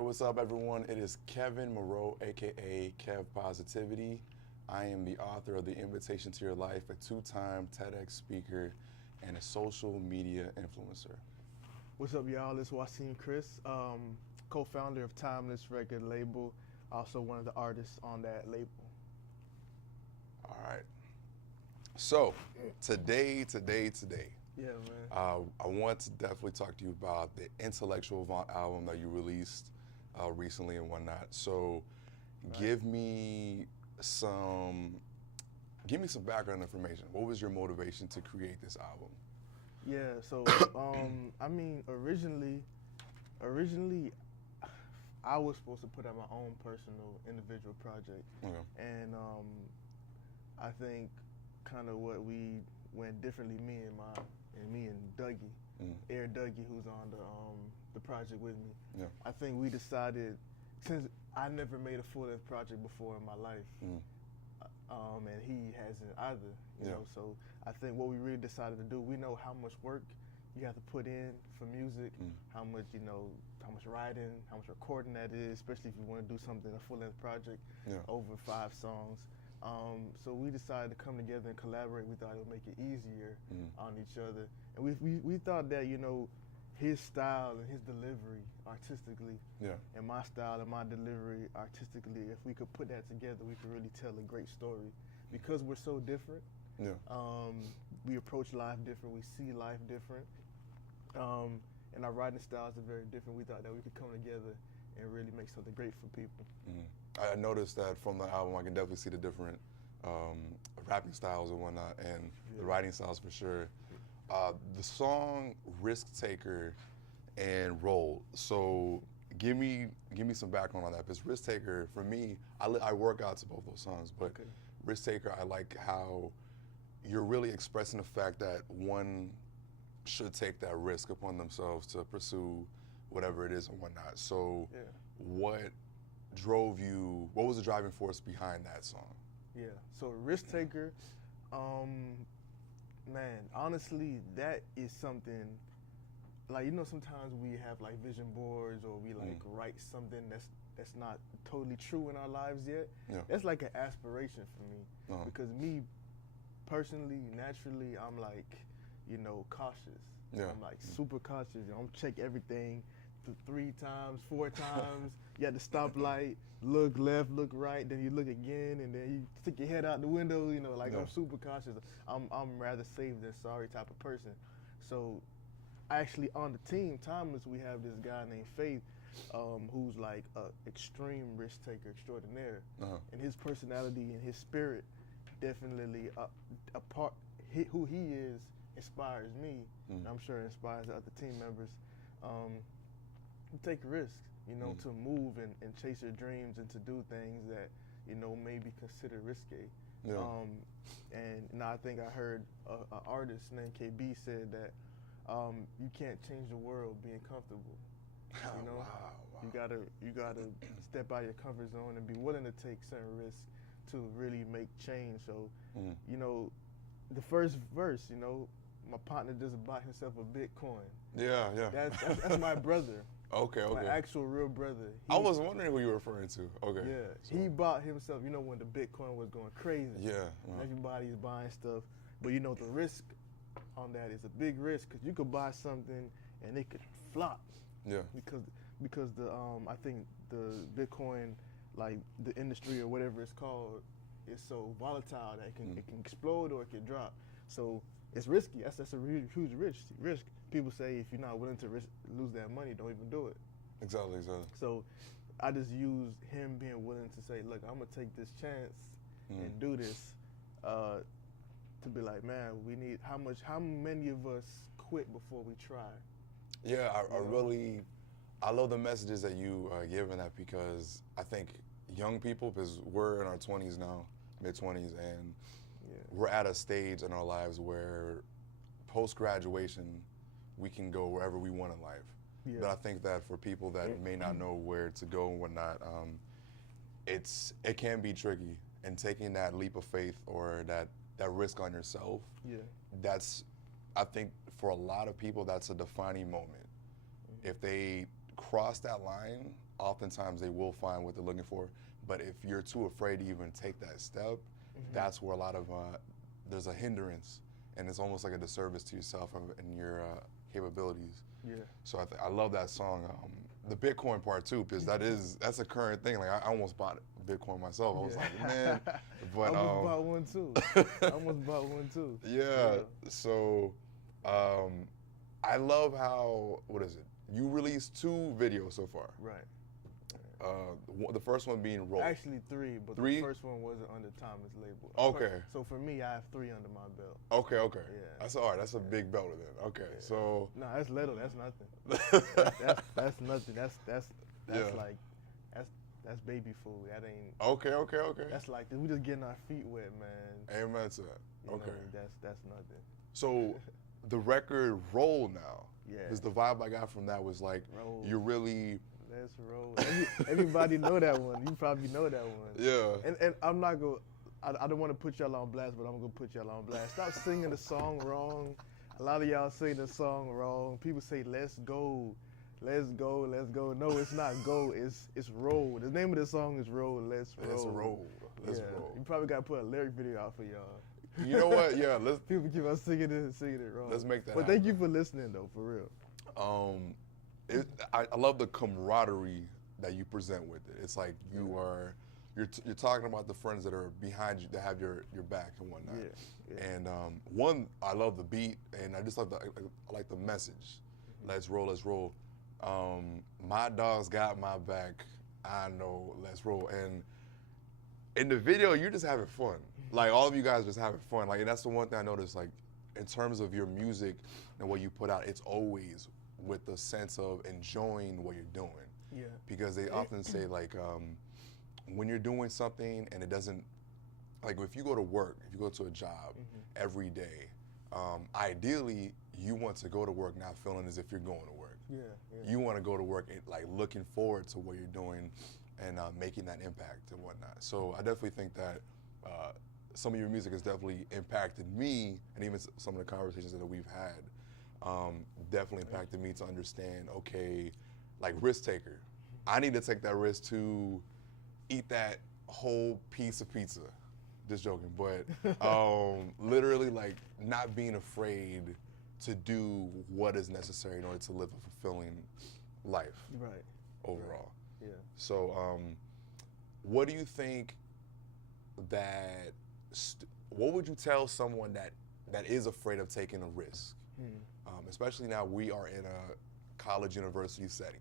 What's up, everyone? It is Kevin Moreau, aka Kevpositivity. I am the author of The Invitation to Your Life, a two-time TEDx speaker, and a social media influencer. What's up, y'all? It's Waseem KRIS, co-founder of Timeless record label, also one of the artists on that label. All right. So, today. Yeah, man. I want to definitely talk to you about the intellectual Avant album that you released recently and whatnot. So, give me some background information. What was your motivation to create this album? Yeah, so I mean, originally, I was supposed to put out my own personal individual project, and I think kind of what we went differently, me and Dougie, Air Dougie, who's on the project with me. Yeah. I think we decided, since I never made a full-length project before in my life, and he hasn't either, you know. So I think what we really decided to do, we know how much work you have to put in for music, how much writing, how much recording that is, especially if you want to do something, a full-length project over 5 songs. So we decided to come together and collaborate. We thought it would make it easier on each other. And we thought that, you know, his style and his delivery artistically, and my style and my delivery artistically, if we could put that together, we could really tell a great story. Because we're so different, we approach life different, we see life different, and our writing styles are very different. We thought that we could come together and really make something great for people. I noticed that from the album, I can definitely see the different rapping styles and whatnot, and the writing styles for sure. The song "Risk Taker" and "Roll." So give me some background on that, because "Risk Taker" for me, I work out to both those songs, but "Risk Taker," I like how you're really expressing the fact that one should take that risk upon themselves to pursue whatever it is and whatnot. So what drove you? What was the driving force behind that song? Yeah. So "Risk Taker," man, honestly, that is something, like, you know, sometimes we have like vision boards, or we like write something that's not totally true in our lives yet. That's like an aspiration for me, because me personally, naturally, I'm like, you know, cautious. I'm like super cautious. I'm check everything 3 times, 4 times. You at the stoplight, look left, look right, then you look again, and then you stick your head out the window. You know, like I'm super cautious. I'm rather safe than sorry type of person. So, actually, on the team, Timeless, we have this guy named Faith, who's like an extreme risk taker extraordinaire, and his personality and his spirit definitely who he is inspires me, and I'm sure inspires the other team members. Take risks, you know, to move and chase your dreams, and to do things that, you know, may be considered risque. And now I think I heard an artist named KB said that you can't change the world being comfortable. You know, you gotta step out of your comfort zone and be willing to take certain risks to really make change. So, you know, the first verse, you know, my partner just bought himself a Bitcoin. That's my brother. Okay. My actual real brother. I was wondering who you were referring to. Okay. Yeah, so he bought himself, you know, when the Bitcoin was going crazy. Everybody's buying stuff. But, you know, the risk on that is a big risk, because you could buy something and it could flop. Because the I think the Bitcoin, like the industry or whatever it's called, is so volatile that it can explode or it can drop. So it's risky. That's a really huge risk. People say if you're not willing to lose that money, don't even do it. Exactly. So I just use him being willing to say, look, I'm gonna take this chance and do this, to be like, man, we need how many of us quit before we try? Yeah, I love the messages that you give in that, because I think young people, because we're in our 20s now, mid-20s, and we're at a stage in our lives where post-graduation, we can go wherever we want in life. But I think that for people that may not know where to go and whatnot, it can be tricky. And taking that leap of faith, or that risk on yourself, that's, I think for a lot of people, that's a defining moment. If they cross that line, oftentimes they will find what they're looking for. But if you're too afraid to even take that step, that's where a lot of there's a hindrance, and it's almost like a disservice to yourself and your capabilities. Yeah. So I love that song. The Bitcoin part too, because that's a current thing. Like I almost bought Bitcoin myself. I was like, man, but I almost bought one too. I almost bought one too. Yeah. So I love how, what is it? You released 2 videos so far. Right. The first one being Roll. Actually 3, but 3? the first one wasn't under Thomas' label. Okay. So for me, I have 3 under my belt. Okay. Yeah. That's all right. That's a big belt then. Okay. Yeah. So. No, that's little. That's nothing. that's nothing. That's like that's baby food. That ain't. Okay. That's like we just getting our feet wet, man. Amen to that. You know, that's nothing. So the record Roll now. Yeah. Because the vibe I got from that was like you're really. Let's roll. Everybody know that one. You probably know that one. Yeah. And I'm not going I don't want to put y'all on blast, but I'm going to put y'all on blast. Stop singing the song wrong. A lot of y'all sing the song wrong. People say, let's go. Let's go. Let's go. No, it's not go. It's roll. The name of the song is Roll. Let's roll. Let's roll. Let's roll. You probably got to put a lyric video out for y'all. You know what? Yeah. People keep on singing it wrong. Let's make that But happen. thank you for listening, though, for real. I love the camaraderie that you present with it. It's like you're talking about the friends that are behind you, that have your back and whatnot. Yeah. And one, I love the beat, and I just love I like the message. Let's roll, let's roll. My dog's got my back. I know, let's roll. And in the video, you're just having fun. Like all of you guys just having fun. Like, and that's the one thing I noticed. Like, in terms of your music and what you put out, it's always with the sense of enjoying what you're doing. Yeah. Because they often say like, when you're doing something and it doesn't, like if you go to work, if you go to a job every day, ideally you want to go to work not feeling as if you're going to work. Yeah. You want to go to work like looking forward to what you're doing and making that impact and whatnot. So I definitely think that some of your music has definitely impacted me, and even some of the conversations that we've had definitely impacted me to understand, okay, like risk taker. I need to take that risk to eat that whole piece of pizza. Just joking, but literally like not being afraid to do what is necessary in order to live a fulfilling life. Right. Overall. Right. Yeah. So what do you think that, what would you tell someone that is afraid of taking a risk? Especially now we are in a college university setting.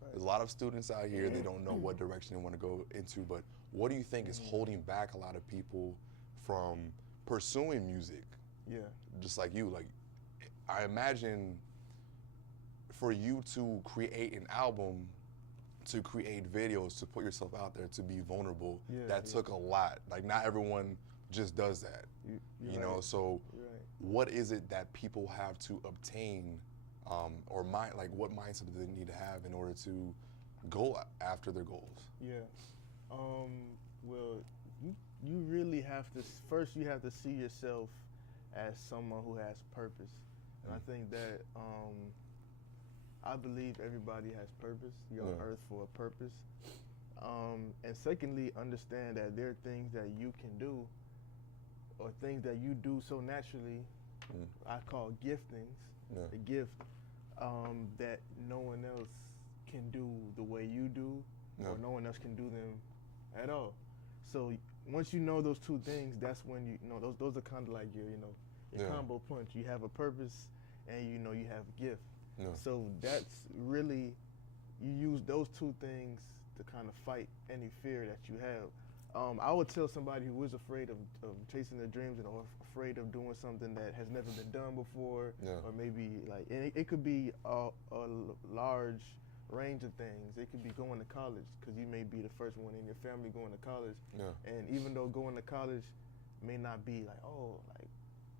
Right. There's a lot of students out here, they don't know what direction they want to go into, but what do you think is holding back a lot of people from pursuing music? Yeah. Just like you, like I imagine for you to create an album, to create videos, to put yourself out there, to be vulnerable, that took a lot. Like not everyone just does that, you know? So what is it that people have to obtain or what mindset do they need to have in order to go after their goals? Yeah. Well, you really have to, first you have to see yourself as someone who has purpose. And I think that, I believe everybody has purpose. You're on earth for a purpose. And secondly, understand that there are things that you can do or things that you do so naturally, I call giftings, a gift, that no one else can do the way you do, or no one else can do them at all. So once you know those two things, that's when you know those are kind of like your combo punch. You have a purpose, and you have a gift. So that's really, you use those two things to kind of fight any fear that you have. I would tell somebody who is afraid of chasing their dreams or afraid of doing something that has never been done before, or maybe and it could be a large range of things. It could be going to college, because you may be the first one in your family going to college. And even though going to college may not be like, oh, like,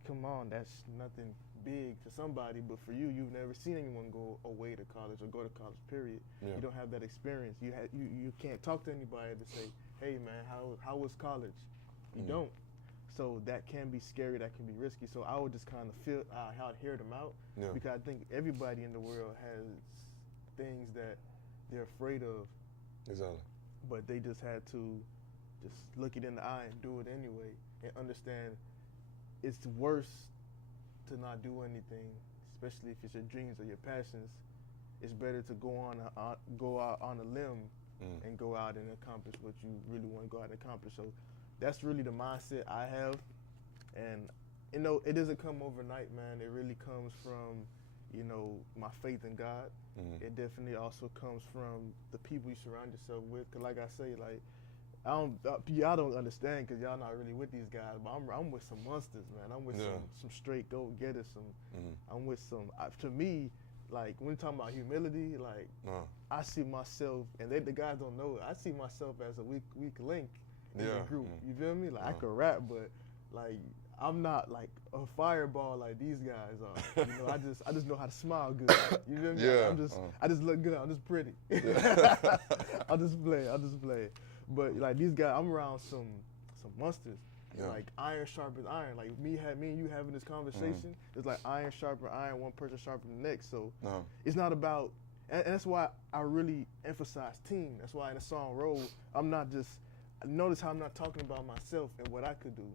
come on, that's nothing big to somebody, but for you, you've never seen anyone go away to college or go to college, period. You don't have that experience. You can't talk to anybody to say, hey man, how was college? You don't. So that can be scary, that can be risky. So I would just kind of I'd hear them out, because I think everybody in the world has things that they're afraid of Exactly. But they just had to just look it in the eye and do it anyway, and understand it's worse to not do anything, especially if it's your dreams or your passions. It's better to go out on a limb and go out and accomplish what you really want to go out and accomplish. So that's really the mindset I have, and you know, it doesn't come overnight, man. It really comes from, you know, my faith in God. It definitely also comes from the people you surround yourself with. Cause like I say, like y'all don't understand because y'all not really with these guys, but I'm with some monsters, man. I'm with some straight go-getters. I'm with some. To me, like when we talking about humility, like I see myself, and the guys don't know it. I see myself as a weak link in the group. You feel me? Like I could rap, but like I'm not like a fireball like these guys are. You know, I just know how to smile good. You feel me? Yeah. I just look good. I'm just pretty. I'll just play. But like these guys, I'm around some monsters. Yeah. Like iron sharpens iron. Like me and you having this conversation, it's like iron sharpens iron, one person sharpens the next. So it's not about, and that's why I really emphasize team. That's why in the song Roll, I'm not just, notice how I'm not talking about myself and what I could do.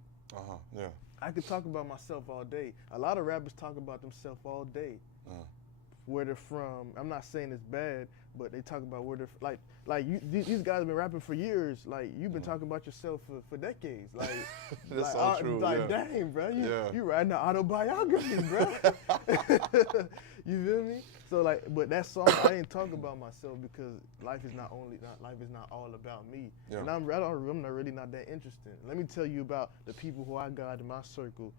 Yeah. I could talk about myself all day. A lot of rappers talk about themselves all day. Where they're from, I'm not saying it's bad, but they talk about where they're these guys have been rapping for years. Like you've been talking about yourself for decades. Like that's so true. Like dang, bro, you writing an autobiography, bro. You feel me? So like, but that song I didn't talk about myself because life is not all about me. Yeah. And I'm not really not that interested. Let me tell you about the people who I got in my circle,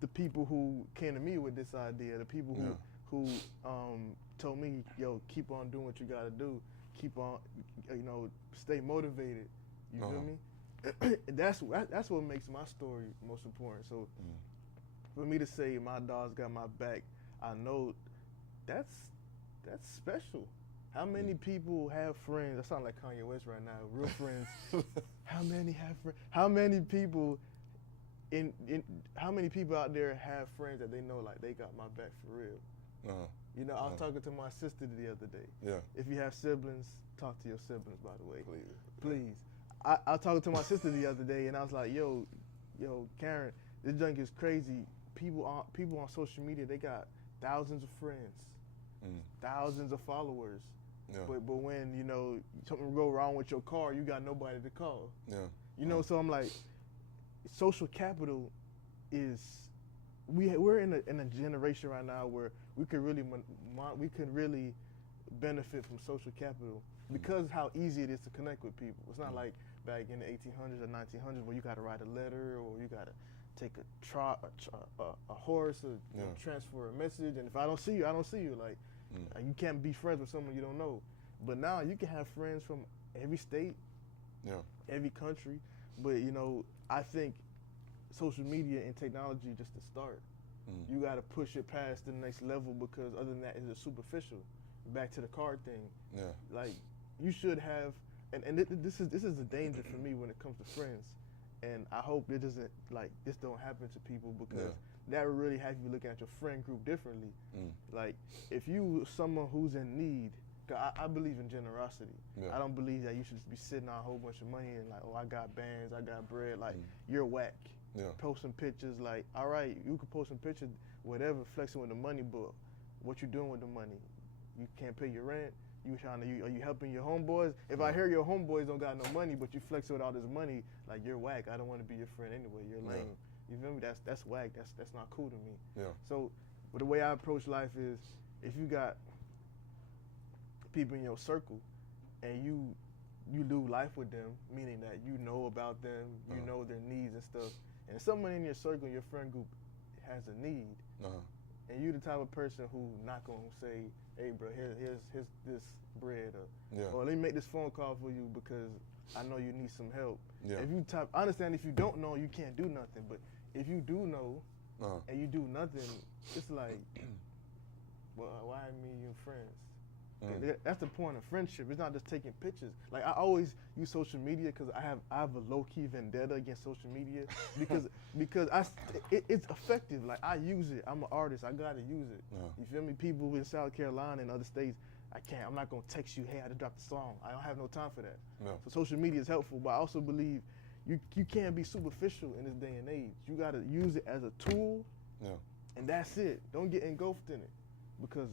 the people who came to me with this idea, the people who told me, yo, keep on doing what you gotta do. Keep on, you know, stay motivated. You feel me? That's what makes my story most important. So for me to say my dog's got my back, I know that's special. How many people have friends? I sound like Kanye West right now. Real friends. How many have friends? How many people out there have friends that they know like they got my back for real? You know, I was talking to my sister the other day. Yeah. If you have siblings, talk to your siblings, by the way. Please. I was talking to my sister the other day, and I was like, yo, Karen, this junk is crazy. People on social media, they got thousands of friends, thousands of followers. Yeah. But when, you know, something go wrong with your car, you got nobody to call. Yeah. You know, so I'm like, social capital is, we're in a generation right now where we can really benefit from social capital because how easy it is to connect with people. It's not like back in the 1800s or 1900s where you got to write a letter or you got to take a horse or transfer a message, and if I don't see you, I don't see you. Like you can't be friends with someone you don't know. But now you can have friends from every state, every country. But you know, I think social media and technology just to start. You got to push it past the next level because other than that, it's superficial. Back to the card thing. Yeah. Like you should have, and this is the danger for me when it comes to friends. And I hope it doesn't, like, this don't happen to people because that would really have you looking at your friend group differently. Like, if you someone who's in need, I believe in generosity. I don't believe that you should just be sitting on a whole bunch of money and like, oh, I got bands, I got bread. Like, you're whack. Posting pictures, like, all right, you can post some pictures, whatever, flexing with the money, but what you doing with the money? You can't pay your rent. Are you helping your homeboys? If I hear your homeboys don't got no money, but you flexing with all this money, like you're whack. I don't want to be your friend anyway. You're lame. You feel me? That's whack. That's not cool to me. So, but the way I approach life is, if you got people in your circle, and you do life with them, meaning that you know about them, you know their needs and stuff, and someone in your circle, your friend group, has a need, and you the type of person who not gonna say, hey bro, here's this bread, or let me make this phone call for you because I know you need some help. If you I understand if you don't know, you can't do nothing, but if you do know and you do nothing, it's like, well, why me and you friends? That's the point of friendship. It's not just taking pictures. Like I always use social media because I have a low-key vendetta against social media because it's effective. Like I use it. I'm an artist. I gotta use it. You feel me? People in South Carolina and other states, I'm not gonna text you, hey, I just dropped the song. I don't have no time for that. No. So social media is helpful, but I also believe you can't be superficial in this day and age. You gotta use it as a tool, and that's it. Don't get engulfed in it, because,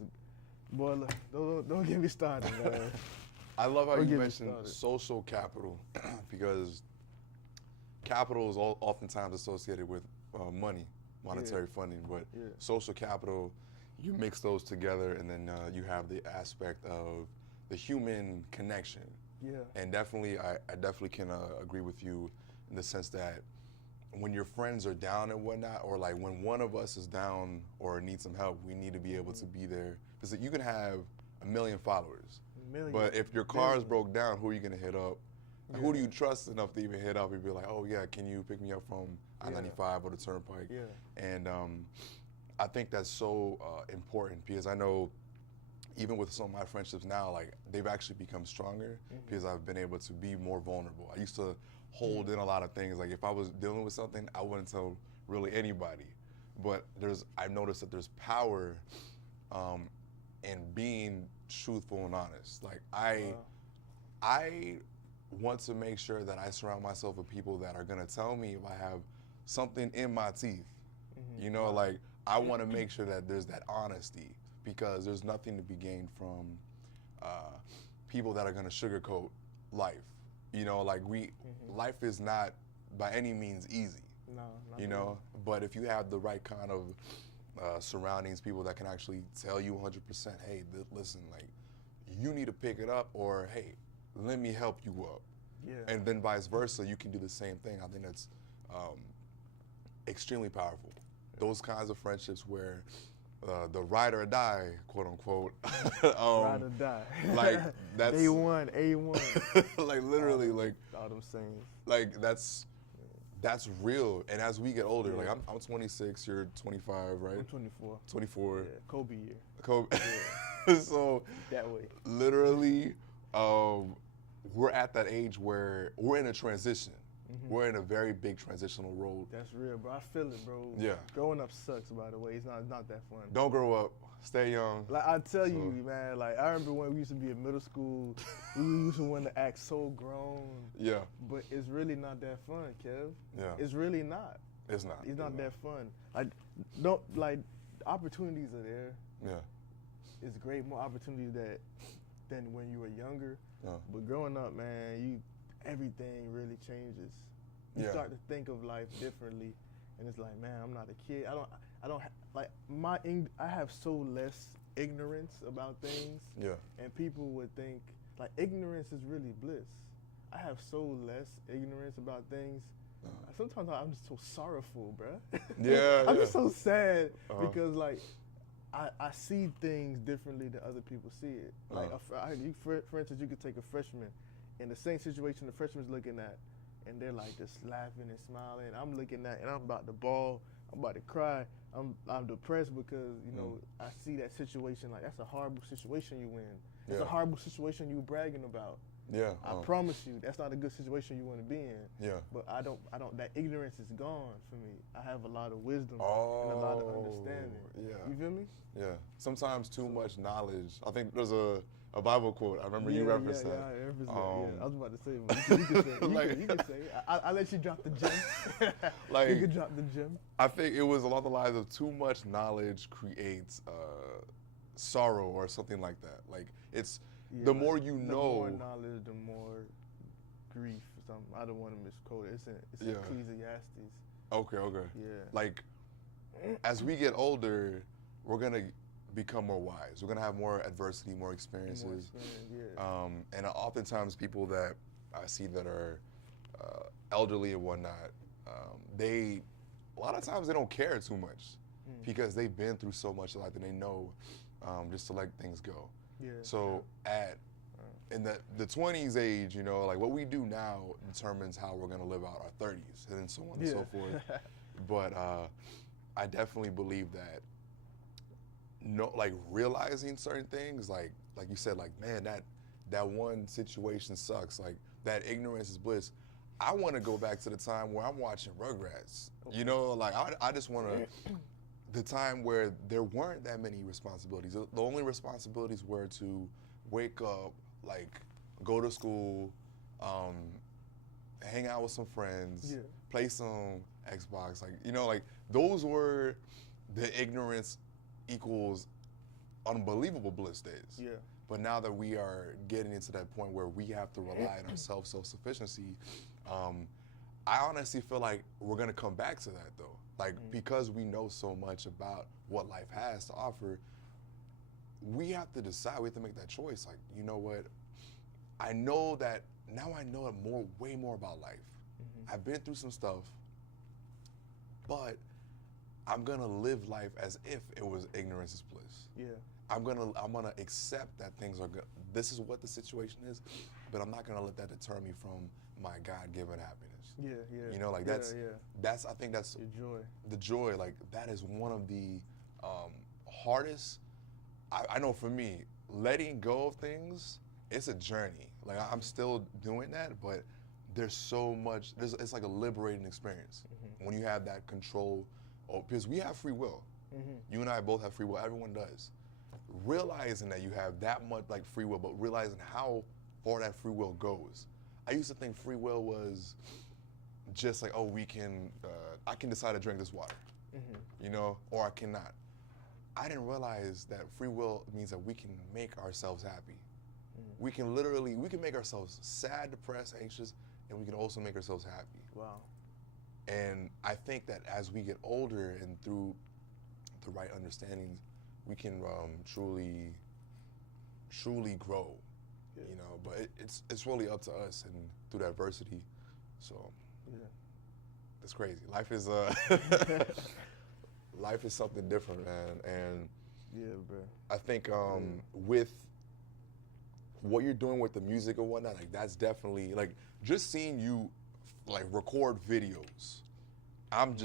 boy, look, don't get me started, man. I love how you mentioned social capital, because capital is oftentimes associated with money, monetary funding, but social capital, you mix those together, and then you have the aspect of the human connection. Yeah. And definitely, I definitely can agree with you in the sense that when your friends are down and whatnot, or like when one of us is down or needs some help, we need to be able to be there. Because you can have 1 million followers, but if your car is broke down, who are you gonna hit up? Yeah. Who do you trust enough to even hit up and be like, oh yeah, can you pick me up from I-95 or the Turnpike? Yeah. And I think that's so important, because I know even with some of my friendships now, like they've actually become stronger because I've been able to be more vulnerable. I used to hold in a lot of things. Like if I was dealing with something, I wouldn't tell really anybody. But I've noticed that there's power in being truthful and honest. Like I want to make sure that I surround myself with people that are gonna tell me if I have something in my teeth. You know, like I want to make sure that there's that honesty, because there's nothing to be gained from people that are gonna sugarcoat life. You know, like life is not by any means easy. No, not you know, but if you have the right kind of surroundings, people that can actually tell you 100%, hey, listen, like you need to pick it up, or hey, let me help you up. Yeah. And then vice versa, you can do the same thing. I think that's extremely powerful. Those kinds of friendships where the ride or die, quote unquote. Ride or die. Like that's A1, A1. like literally, like all them sayings. Like that's real. And as we get older, like I'm 26, you're 25, right? I'm 24. 24. Yeah, Kobe year. Kobe. Yeah. So that way. Literally, we're at that age where we're in a transition. We're in a very big transitional road. That's real, bro. I feel it, bro. Yeah. Growing up sucks, by the way. It's not that fun. Don't grow up. Stay young. Like I tell you, man. Like I remember when we used to be in middle school, we used to want to act so grown. Yeah. But it's really not that fun, Kev. Yeah. It's really not. It's not. It's not that fun. Like opportunities are there. Yeah. It's great, more opportunities than when you were younger. Yeah. But growing up, man, everything really changes. You start to think of life differently, and it's like, man, I'm not a kid. I have so less ignorance about things. Yeah. And people would think like ignorance is really bliss. I have so less ignorance about things. Sometimes I'm just so sorrowful, bruh. Yeah. I'm just so sad because like I see things differently than other people see it. Like for instance, you could take a freshman in the same situation the freshman's looking at, and they're like just laughing and smiling. I'm looking at, and I'm about to bawl. I'm about to cry. I'm depressed because I see that situation like that's a horrible situation you in. It's a horrible situation you bragging about. Yeah. I promise you, that's not a good situation you want to be in. Yeah. But I don't. That ignorance is gone for me. I have a lot of wisdom and a lot of understanding. Yeah. You feel me? Yeah. Sometimes too much knowledge. I think there's a Bible quote. I remember you referenced that. Yeah, I was about to say, but you can say it. You can say it. I'll let you drop the gem. Like, you can drop the gem. I think it was along the lines of too much knowledge creates sorrow or something like that. Like it's the more you know. The more knowledge, the more grief. Or something. I don't want to misquote it. It's Ecclesiastes. Okay. Yeah. Like as we get older, we're gonna become more wise. We're gonna have more adversity, more experiences. And oftentimes people that I see that are elderly and whatnot, a lot of times they don't care too much because they've been through so much life and they know just to let things go. Yeah. So in the 20s age, like what we do now determines how we're gonna live out our 30s and so on and so forth. But I definitely believe that like realizing certain things, like you said, like man, that one situation sucks. Like that ignorance is bliss. I want to go back to the time where I'm watching Rugrats. Like I just want to the time where there weren't that many responsibilities. The only responsibilities were to wake up, like go to school, hang out with some friends, play some Xbox, like, you know, like those were the ignorance equals unbelievable bliss days. Yeah. But now that we are getting into that point where we have to rely on our self-sufficiency, I honestly feel like we're gonna come back to that though. Like, because we know so much about what life has to offer, we have to decide, we have to make that choice. Like, you know what? I know that, now I know way more about life. I've been through some stuff, but I'm gonna live life as if it was ignorance is bliss. Yeah. I'm gonna accept that things are good. This is what the situation is, but I'm not gonna let that deter me from my God-given happiness. Yeah, yeah. You know, like that's I think that's the joy. The joy, like that is one of the hardest. I know for me, letting go of things, it's a journey. Like I'm still doing that, but there's so much. It's like a liberating experience when you have that control. Because we have free will. You and I both have free will. Everyone does. Realizing that you have that much like free will, but realizing how far that free will goes. I used to think free will was just like, oh, I can decide to drink this water, you know, or I cannot. I didn't realize that free will means that we can make ourselves happy. We can make ourselves sad, depressed, anxious, and we can also make ourselves happy. Wow. And I think that as we get older and through the right understandings, we can truly grow, you know. But it's really up to us and through that adversity. So it's crazy. Life is life is something different, man. And bro. I think with what you're doing with the music and whatnot, like that's definitely like just seeing you like record videos. I'm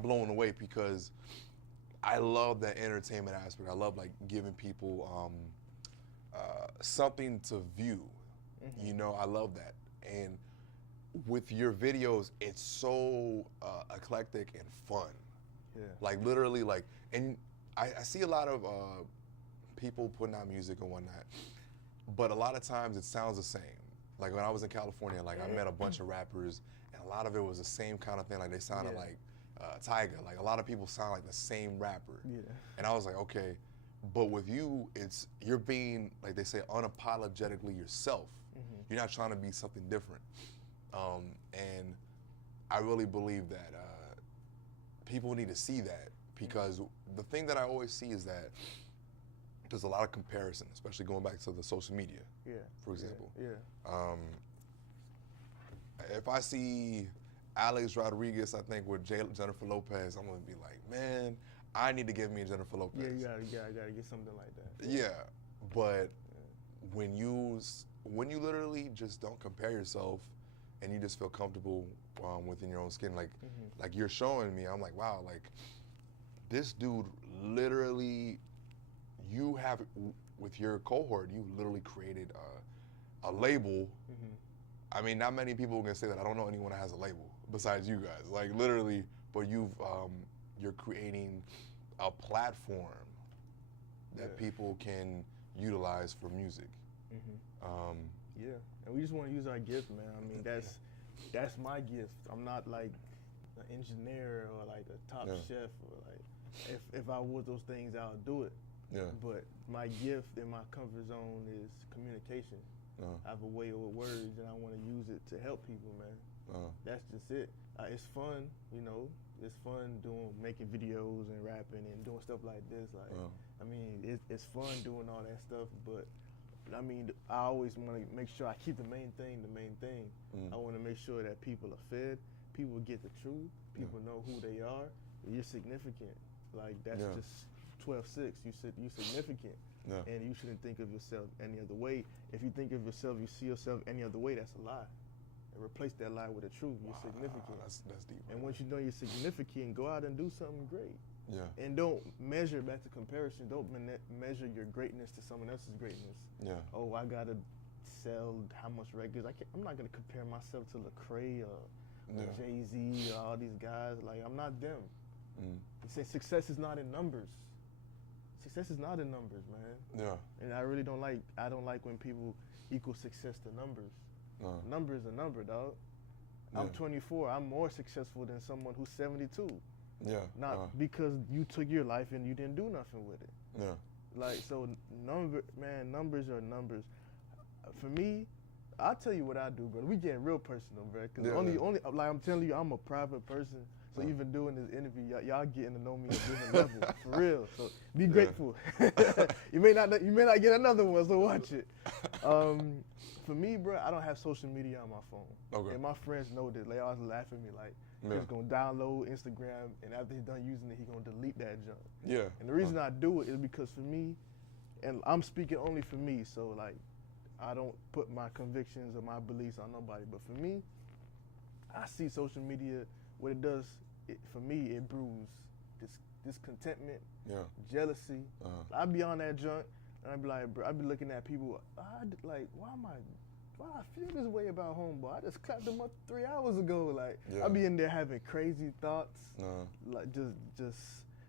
blown away because I love that entertainment aspect. I love like giving people something to view. You know, I love that. And with your videos, it's so eclectic and fun. Yeah. Like literally, like, and I see a lot of people putting out music and whatnot, but a lot of times it sounds the same. Like when I was in California, like I met a bunch of rappers, and a lot of it was the same kind of thing. Like they sounded like Tyga. Like a lot of people sound like the same rapper. Yeah. And I was like, okay, but with you, you're being, like they say, unapologetically yourself. You're not trying to be something different. And I really believe that people need to see that, because the thing that I always see is that there's a lot of comparison, especially going back to the social media, for example. If I see Alex Rodriguez, I think, with Jennifer Lopez, I'm gonna be like, man, I need to get me a Jennifer Lopez. Yeah, you gotta get something like that. Yeah, but when you literally just don't compare yourself, and you just feel comfortable within your own skin, like you're showing me, I'm like, wow, like this dude literally, you have with your cohort, you literally created a label. I mean, not many people can say that. I don't know anyone that has a label besides you guys. Like literally, but you're creating a platform that people can utilize for music. And we just want to use our gift, man. I mean, that's my gift. I'm not like an engineer or like a top chef, or like if I was those things, I'll do it. But my gift and my comfort zone is communication. I have a way with words, and I want to use it to help people, man. That's just it. It's fun, you know. It's fun making videos and rapping and doing stuff like this. Like, I mean, it's fun doing all that stuff. But I mean, I always want to make sure I keep the main thing. I want to make sure that people are fed, people get the truth, people know who they are. You're significant. Like that's just 12-6. You're significant. And you shouldn't think of yourself any other way. If you think of yourself, you see yourself any other way, that's a lie. And replace that lie with the truth. You're significant. That's deep. And once you know you're significant, go out and do something great. And don't measure back to comparison. Don't measure your greatness to someone else's greatness. Oh, I gotta sell how much records. I'm not gonna compare myself to Lecrae or Jay-Z or all these guys. Like, I'm not them. He said success is not in numbers. success is not in numbers, man. Yeah. And I really don't like when people equal success to numbers. Number is a number, dog. I'm 24. I'm more successful than someone who's 72. Yeah. Not because you took your life and you didn't do nothing with it. Yeah. Like, so numbers are numbers. For me, I'll tell you what I do, bro. We getting real personal, bro. Cause only like I'm telling you, I'm a private person. So even doing this interview, y'all getting to know me at a different level, for real. So be grateful. you may not get another one, so watch it. For me, bro, I don't have social media on my phone. Okay. And my friends know this. They always laugh at me like, he's gonna download Instagram, and after he's done using it, he's gonna delete that junk. Yeah. And the reason I do it is because for me, and I'm speaking only for me, so like, I don't put my convictions or my beliefs on nobody. But for me, I see social media, what it does, for me, it brews discontentment, jealousy. I be on that junk, and I be like, bro, I be looking at people, like, why I feel this way about homeboy? I just clapped him up 3 hours ago. Like, I be in there having crazy thoughts, like just.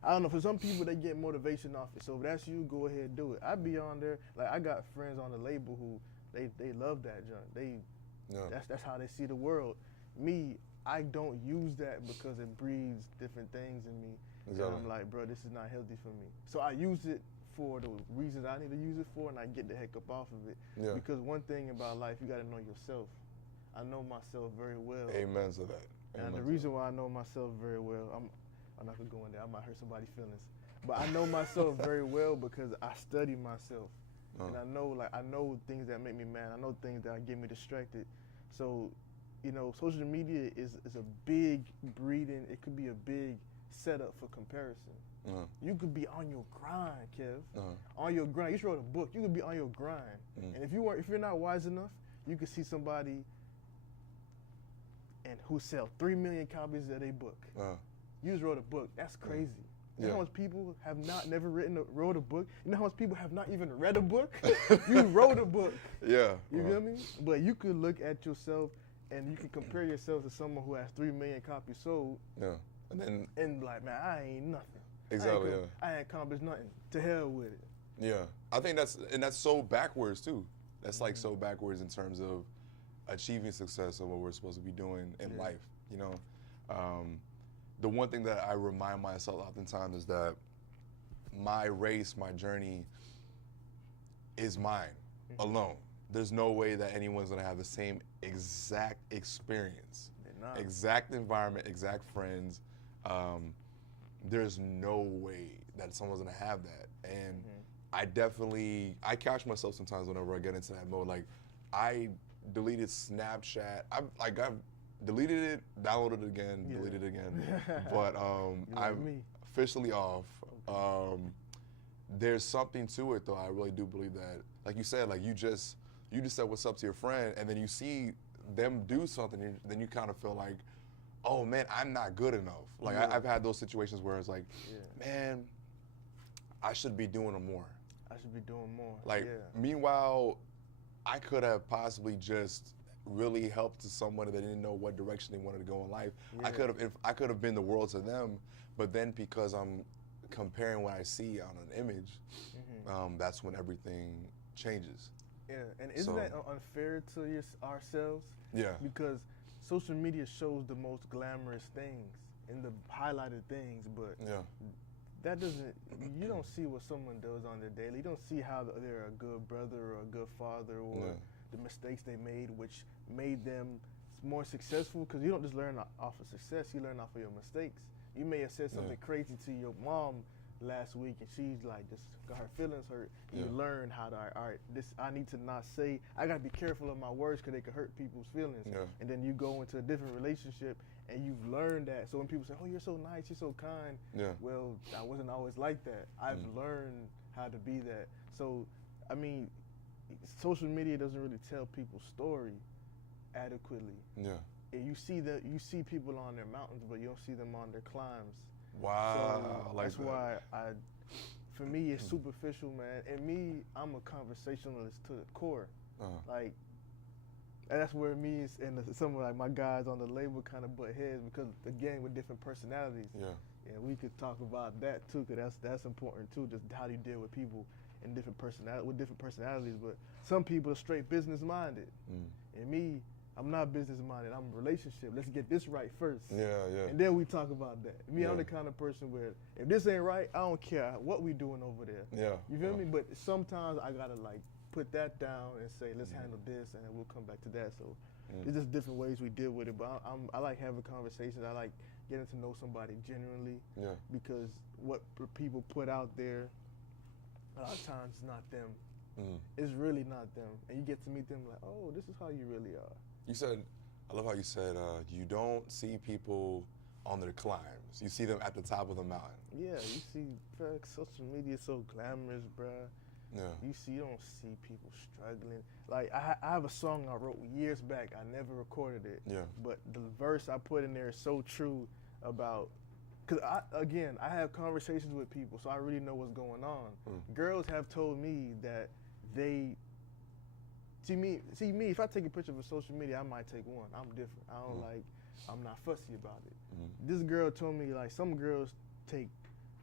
I don't know, for some people, they get motivation off it. So if that's you, go ahead and do it. I be on there, like I got friends on the label who, they love that junk. That's how they see the world. Me, I don't use that because it breeds different things in me. Exactly. And I'm like, bro, this is not healthy for me. So I use it for the reasons I need to use it for, and I get the heck up off of it. Yeah. Because one thing about life, you gotta know yourself. I know myself very well. Amen to that. And the reason why I know myself very well, I'm not gonna go in there, I might hurt somebody's feelings. But I know myself very well because I study myself. And I know things that make me mad. I know things that get me distracted. So, you know, social media is a big breeding, it could be a big setup for comparison. You could be on your grind, Kev. On your grind. You just wrote a book. You could be on your grind. And if you're not wise enough, you could see somebody who sell 3 million copies of their book. You just wrote a book. That's crazy. You know how much people have never wrote a book? You know how much people have not even read a book? You wrote a book. Yeah. You feel me? But you could look at yourself and you can compare yourself to someone who has 3 million copies sold. Yeah. And like, man, I ain't nothing. Exactly. I ain't accomplished nothing. To hell with it. Yeah. I think that's so backwards too. That's like so backwards in terms of achieving success and what we're supposed to be doing in life. You know, the one thing that I remind myself oftentimes is that my race, my journey is mine alone. There's no way that anyone's gonna have the same exact experience, exact environment, exact friends. There's no way that someone's gonna have that. And I catch myself sometimes whenever I get into that mode. Like, I deleted Snapchat. I've deleted it, downloaded it again, deleted it again. But I'm officially off. There's something to it though. I really do believe that. Like you said, like you just said what's up to your friend, and then you see them do something, and then you kind of feel like, oh man, I'm not good enough. Like I've had those situations where it's like, man, I should be doing more. I should be doing more. Like, meanwhile, I could have possibly just really helped to someone that didn't know what direction they wanted to go in life. I could have been the world to them, but then because I'm comparing what I see on an image, that's when everything changes. Yeah, and isn't that unfair to ourselves? Yeah. Because social media shows the most glamorous things and the highlighted things, but that doesn't, you don't see what someone does on their daily. You don't see how they're a good brother or a good father or the mistakes they made, which made them more successful, because you don't just learn off of success, you learn off of your mistakes. You may have said something crazy to your mom last week and she's like just got her feelings hurt. You learn how to, all right, this I need to not say, I gotta be careful of my words because they could hurt people's feelings. And then you go into a different relationship and you've learned that. So when people say, oh, you're so nice, you're so kind, well, I wasn't always like that. I've learned how to be that. So, I mean, social media doesn't really tell people's story adequately. And you see people on their mountains, but you don't see them on their climbs. Wow. So that's why for me, it's superficial, man. And me, I'm a conversationalist to the core. Like, And that's where me and some of like my guys on the label kind of butt heads because again with different personalities. Yeah. And we could talk about that too, cause that's important too. Just how do you deal with people in different personalities. But some people are straight business minded, and me, I'm not business minded. I'm a relationship. Let's get this right first. Yeah, yeah. And then we talk about that. Me, I'm the kind of person where if this ain't right, I don't care what we doing over there. Yeah. You feel me? But sometimes I gotta like put that down and say, let's handle this, and then we'll come back to that. So it's just different ways we deal with it. But I like having conversations. I like getting to know somebody genuinely. Yeah. Because what people put out there, a lot of times it's not them. It's really not them. And you get to meet them like, oh, this is how you really are. You said, I love how you said, you don't see people on their climbs. You see them at the top of the mountain. Yeah, you see, bro, social media is so glamorous, bro. Yeah. You don't see people struggling. Like, I have a song I wrote years back. I never recorded it. Yeah. But the verse I put in there is so true about, because I have conversations with people, so I really know what's going on. Girls have told me that they, see me, if I take a picture of a social media, I might take one. I'm different. I'm not fussy about it. This girl told me, like, some girls take,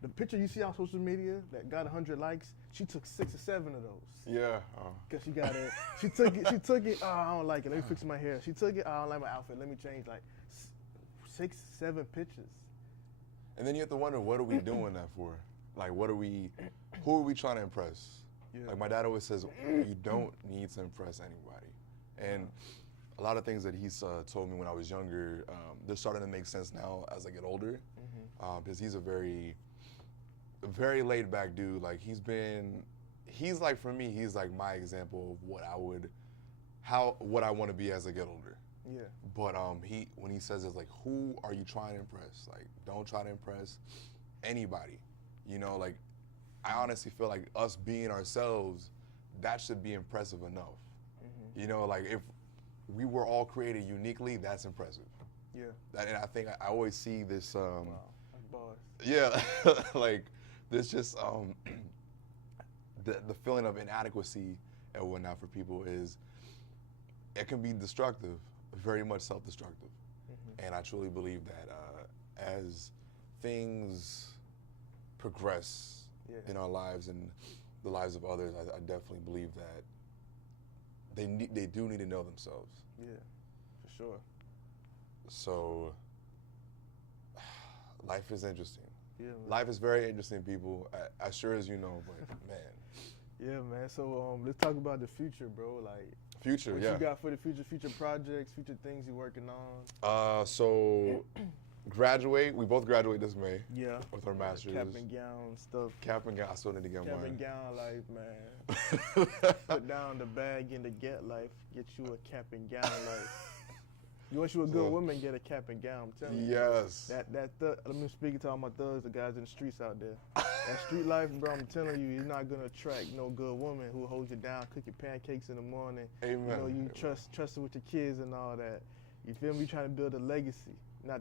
the picture you see on social media that got 100 likes, she took 6 or 7 of those. Yeah. Cause she got it. She took it. Oh, I don't like it. Let me fix my hair. She took it. Oh, I don't like my outfit. Let me change. Like 6, 7 pictures. And then you have to wonder, what are we doing that for? Like, who are we trying to impress? Yeah. Like my dad always says, you don't need to impress anybody. And a lot of things that he's told me when I was younger, they're starting to make sense now as I get older. Because he's a very laid back dude. Like he's like, for me, he's like my example of what I want to be as I get older. Yeah. But when he says it's like, who are you trying to impress? Like, don't try to impress anybody. You know, like, I honestly feel like us being ourselves, that should be impressive enough. You know, like if we were all created uniquely, that's impressive. Yeah. And I think I always see this. Wow, that's bars. Yeah, like there's just the feeling of inadequacy and whatnot for people it can be destructive, very much self-destructive. And I truly believe that as things progress in our lives and the lives of others, I definitely believe that they do need to know themselves. Yeah, for sure. So life is interesting. Yeah, man. Life is very interesting, people, as sure as you know, but man. Yeah, man. So let's talk about the future, bro. Like future, what yeah. you got for the future projects, future things you're working on? So graduate. We both graduate this May. Yeah. With our masters. Cap and gown stuff. Cap and gown. I still need to get Cap mine. and gown life, man. Put down the bag in the get life. Get you a cap and gown life. You want you a good woman, get a cap and gown. I'm telling you. Yes. Let me speak to all my thugs, the guys in the streets out there. That street life, bro, I'm telling you, you're not gonna attract no good woman who holds you down, cook your pancakes in the morning. Amen. You know, you trust her with your kids and all that. You feel me? You're trying to build a legacy. You're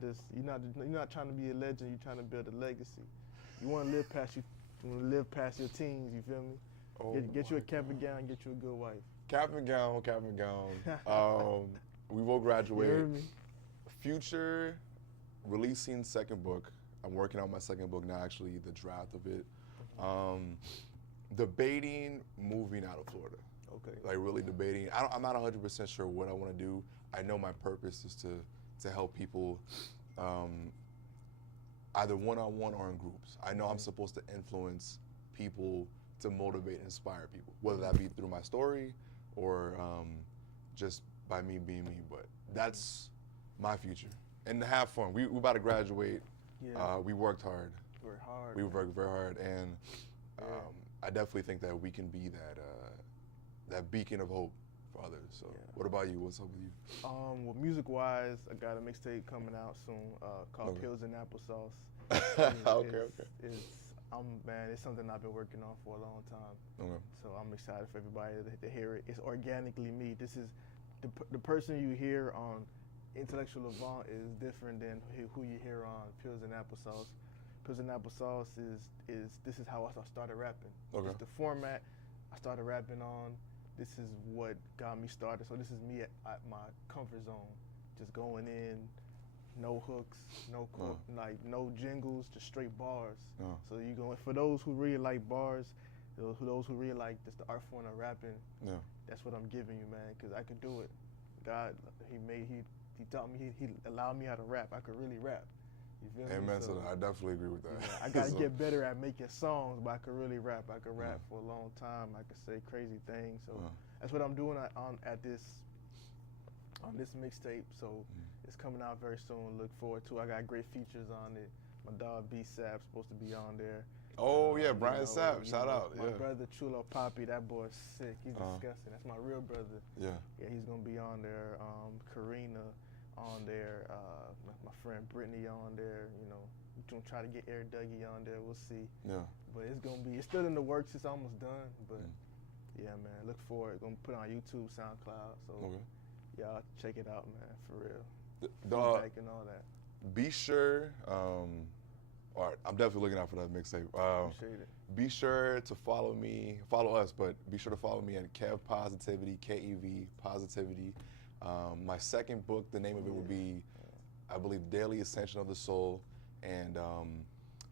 not trying to be a legend. You're trying to build a legacy. You want to live past your teens. You feel me? Oh, get you a cap and gown. Get you a good wife. Cap and gown. Cap and gown. We will graduate. You heard me? Future, releasing second book. I'm working on my second book now, actually, the draft of it. Debating moving out of Florida. Okay. Like really debating. I'm not 100% sure what I want to do. I know my purpose is to help people either one-on-one or in groups. I know I'm supposed to influence people to motivate and inspire people, whether that be through my story or just by me being me. But that's my future. And to have fun. We about to graduate. Yeah. We worked hard. Very hard. We worked very hard, and I definitely think that we can be that beacon of hope for others. So, what about you? What's up with you? Well, music-wise, I got a mixtape coming out soon called Pills and Applesauce. Okay. It's something I've been working on for a long time. Okay. So I'm excited for everybody to hear it. It's organically me. This is the person you hear on Intellectual Avant is different than who you hear on Pills and Applesauce. Pills and Applesauce is this is how I started rapping. Okay. It's the format I started rapping on. this is what got me started. So this is me at my comfort zone, just going in, no hooks, no like no jingles, just straight bars. So you going for those who really like bars, those who really like just the art form of rapping. That's what I'm giving you, man, because I could do it. God, he taught me, he allowed me how to rap. I could really rap. You feel me? Amen. So I definitely agree with that. I gotta get better at making songs, but I could really rap. I could rap for a long time. I could say crazy things. So that's what I'm doing on this mixtape. So it's coming out very soon. Look forward to it. I got great features on it. My dog B-Sap's supposed to be on there. Oh yeah, Brian Sapp, shout out. My brother Chulo Poppy, that boy's sick. He's disgusting. That's my real brother. Yeah, he's gonna be on there. Karina on there. My friend Brittany on there. You know, we're gonna try to get Air Dougie on there. We'll see. Yeah. But it's still in the works. It's almost done. But yeah, man, look forward. Gonna put it on YouTube, SoundCloud. So y'all check it out, man, for real. Feedback and all that. Be sure. All right, I'm definitely looking out for that mixtape. Appreciate it. Be sure to follow us, but be sure to follow me at Kevpositivity, Kevpositivity. My second book, the name of it will be, I believe, Daily Ascension of the Soul. And I'll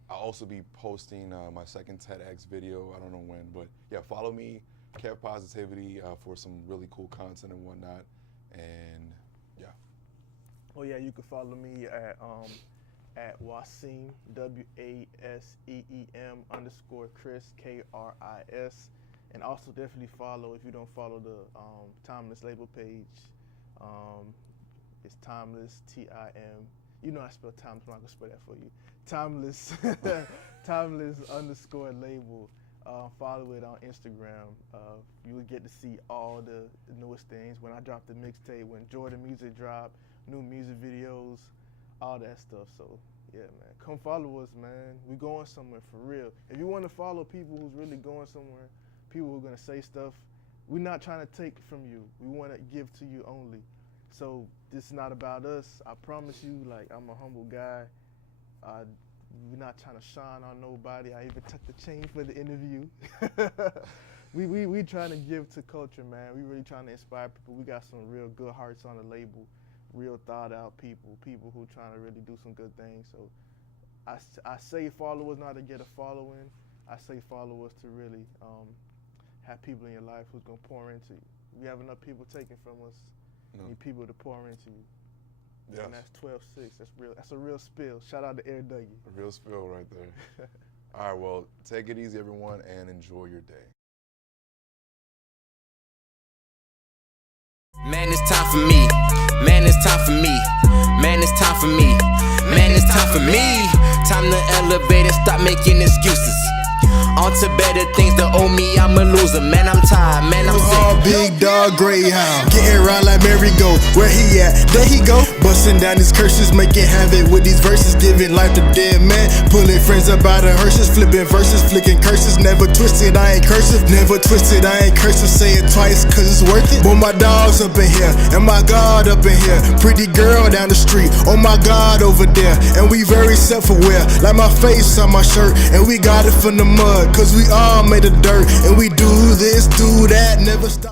also be posting my second TEDx video. I don't know when, but yeah, follow me, Kevpositivity, for some really cool content and whatnot. And yeah. Oh yeah, you can follow me at waseem, WASEEM_KRIS, KRIS. And also definitely follow, if you don't follow the Timeless label page, it's Timeless, T-I-M. You know I spell Timeless, I'm not gonna spell that for you. Timeless, Timeless_label. Follow it on Instagram. You will get to see all the newest things. When I drop the mixtape, when Jordan music drop, new music videos, all that stuff. So yeah, man, come follow us, man. We going somewhere for real. If you want to follow people who's really going somewhere, people who are gonna say stuff, we're not trying to take from you. We want to give to you only. So this is not about us. I promise you, like, I'm a humble guy. We're not trying to shine on nobody. I even took the chain for the interview. we trying to give to culture, man. We really trying to inspire people. We got some real good hearts on the label. Real thought out people who trying to really do some good things. So I say follow us not to get a following. I say follow us to really have people in your life who's gonna pour into you. We have enough people taking from us. You need people to pour into you. Yes. And that's 12-6. That's real. That's a real spill. Shout out to Air Dougie. A real spill right there. All right, well, take it easy, everyone, and enjoy your day. Man, it's time for me. Man, it's time for me. Man, it's time for me. Man, it's time for me. Time to elevate and stop making excuses. On to better things, that owe me, I'm a loser. Man, I'm tired, man, I'm sick. Big dog Greyhound, getting around like merry-go. Where he at? There he go. Busting down his curses, making havoc with these verses, giving life to dead men. Pulling friends up out of hearses, flipping verses, flicking curses. Never twisted, I ain't cursive. Never twisted, I ain't cursive. Say it twice, cause it's worth it. But my dog's up in here, and my God up in here. Pretty girl down the street, oh my God over there. And we very self-aware, like my face on my shirt. And we got it from the mud, cause we all made of dirt. And we do this, do that, never stop.